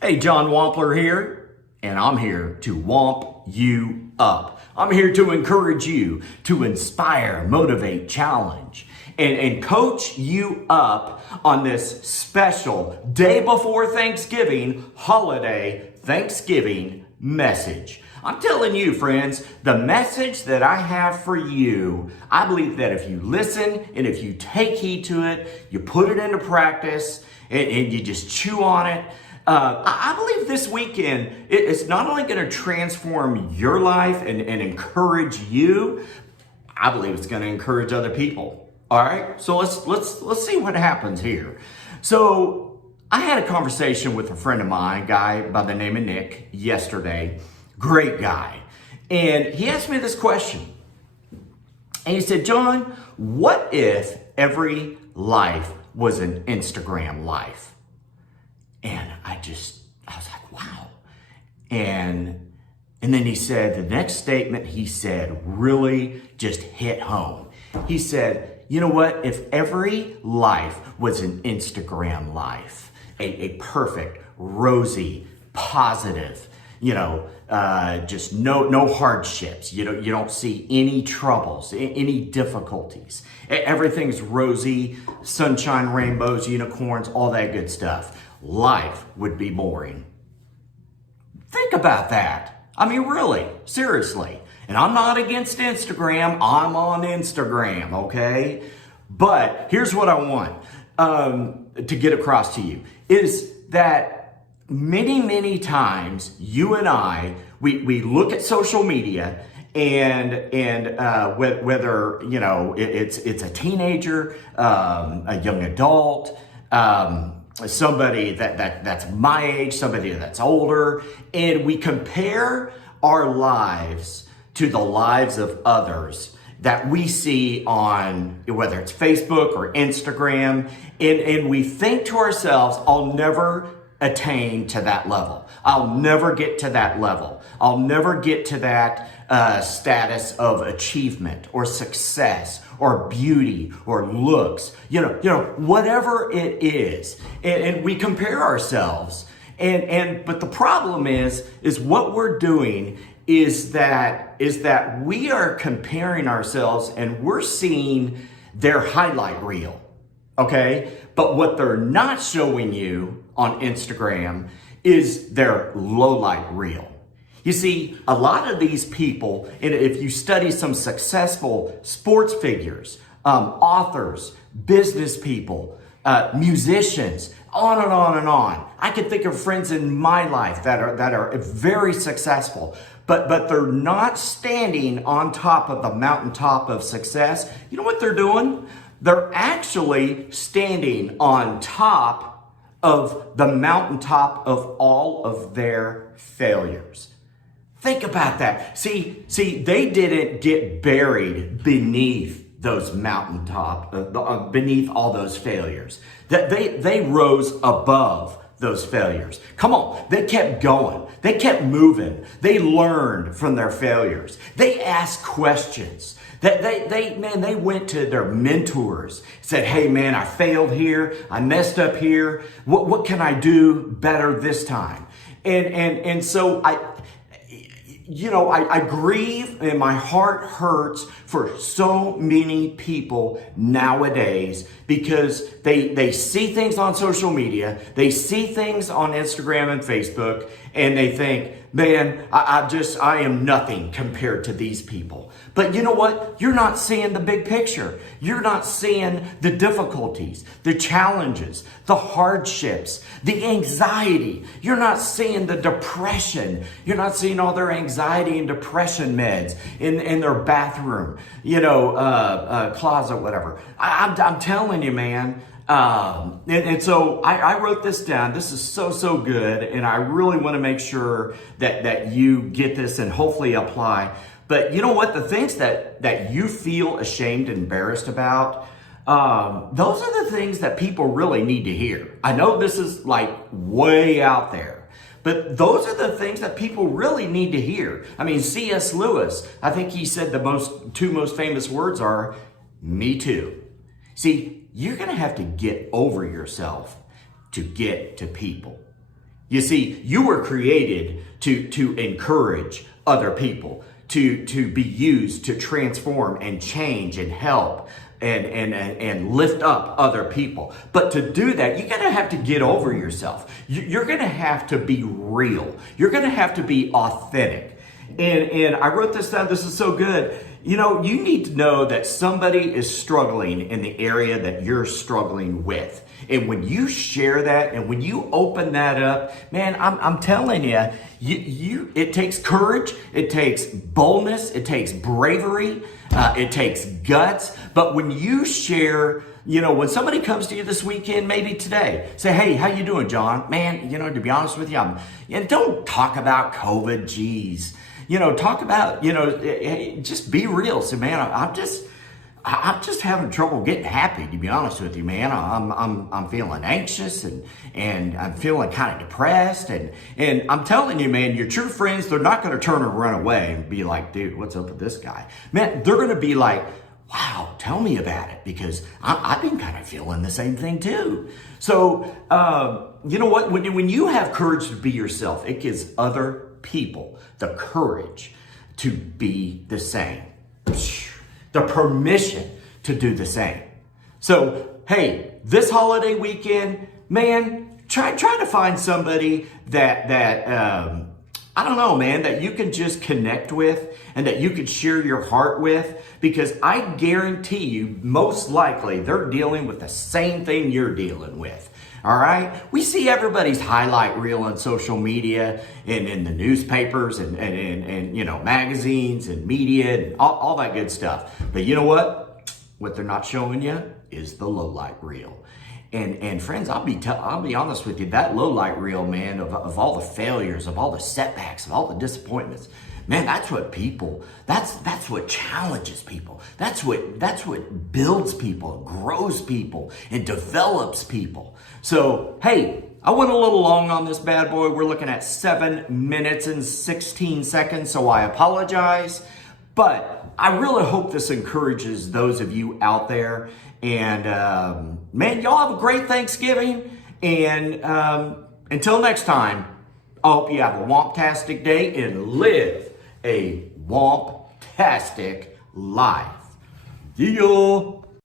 Hey, John Wampler here, and I'm here to wamp you up. I'm here to encourage you, to inspire, motivate, challenge, and coach you up on this special day before Thanksgiving, holiday Thanksgiving message. I'm telling you, friends, the message that I have for you, I believe that if you listen and if you take heed to it, you put it into practice, and you just chew on it, I believe this weekend it's not only going to transform your life and encourage you. I believe it's going to encourage other people. All right, so let's see what happens here. So I had a conversation with a friend of mine, a guy by the name of Nick, yesterday. Great guy, and he asked me this question, and he said, "John, what if every life was an Instagram life?" And I was like, wow. And then he said, the next statement he said really just hit home. He said, you know what? If every life was an Instagram life, a perfect, rosy, positive, just no hardships. You don't see any troubles, any difficulties. Everything's rosy, sunshine, rainbows, unicorns, all that good stuff. Life would be boring. Think about that. I mean, really, seriously. And I'm not against Instagram. I'm on Instagram, okay? But here's what I want to get across to you is that many times you and I, we look at social media and whether, it's a teenager, a young adult, somebody that's my age, somebody that's older, and we compare our lives to the lives of others that we see on, whether it's Facebook or Instagram, and we think to ourselves, I'll never attain to that level. I'll never get to that level. I'll never get to that status of achievement or success or beauty or looks, whatever it is. And we compare ourselves. But the problem is what we're doing is that we are comparing ourselves and we're seeing their highlight reel. Okay? But what they're not showing you on Instagram is their lowlight reel. You see, a lot of these people, and if you study some successful sports figures, authors, business people, musicians, on and on and on. I can think of friends in my life that are very successful, but they're not standing on top of the mountaintop of success. You know what they're doing? They're actually standing on top of the mountaintop of all of their failures. Think about that. See, they didn't get buried beneath those mountaintop, beneath all those failures. That they rose above those failures. Come on, they kept going. They kept moving. They learned from their failures. They asked questions. They went to their mentors, said, hey man, I failed here. I messed up here. What can I do better this time? And so I grieve and my heart hurts for so many people nowadays because they see things on social media, they see things on Instagram and Facebook, and they think, man, I am nothing compared to these people. But you know what? You're not seeing the big picture. You're not seeing the difficulties, the challenges, the hardships, the anxiety. You're not seeing the depression. You're not seeing all their anxiety and depression meds in their bathroom, closet, whatever. I'm telling you, man. And so I wrote this down. This is so good. And I really want to make sure that you get this and hopefully apply. But you know what? The things that you feel ashamed and embarrassed about, those are the things that people really need to hear. I know this is like way out there, but those are the things that people really need to hear. I mean, C.S. Lewis, I think he said the two most famous words are, me too. See, you're going to have to get over yourself to get to people. You see, you were created to encourage other people, to be used to transform and change and help and lift up other people. But to do that, you're gonna have to get over yourself. You're gonna have to be real. You're gonna have to be authentic. And I wrote this down, this is so good. You know, you need to know that somebody is struggling in the area that you're struggling with. And when you share that and when you open that up, man, I'm telling you, it takes courage, it takes boldness, it takes bravery, it takes guts. But when you share, you know, when somebody comes to you this weekend, maybe today, say, hey, how you doing, John? Man, you know, to be honest with you, don't talk about COVID, geez. You know, talk about, you know, just be real. Say, man, I'm just having trouble getting happy, to be honest with you, man. I'm feeling anxious and I'm feeling kind of depressed. And I'm telling you, man, your true friends, they're not going to turn and run away and be like, dude, what's up with this guy? Man, they're going to be like, wow, tell me about it, because I've been kind of feeling the same thing too. So, you know what? When you have courage to be yourself, it gives other people the courage to be the same, the permission to do the same. So, hey, this holiday weekend, man, try to find somebody that I don't know, man, that you can just connect with and that you can share your heart with, because I guarantee you, most likely, they're dealing with the same thing you're dealing with. All right. We see everybody's highlight reel on social media and in the newspapers and you know, magazines and media and all that good stuff. But you know what? What they're not showing you is the low light reel. And friends, I'll be honest with you, that low light reel, man, of all the failures, of all the setbacks, of all the disappointments, man, that's what what challenges people. That's what builds people, grows people, and develops people. So, hey, I went a little long on this bad boy. We're looking at 7 minutes and 16 seconds, so I apologize. But I really hope this encourages those of you out there. And man, y'all have a great Thanksgiving. And until next time, I hope you have a Womptastic day and live a Womptastic life. See ya.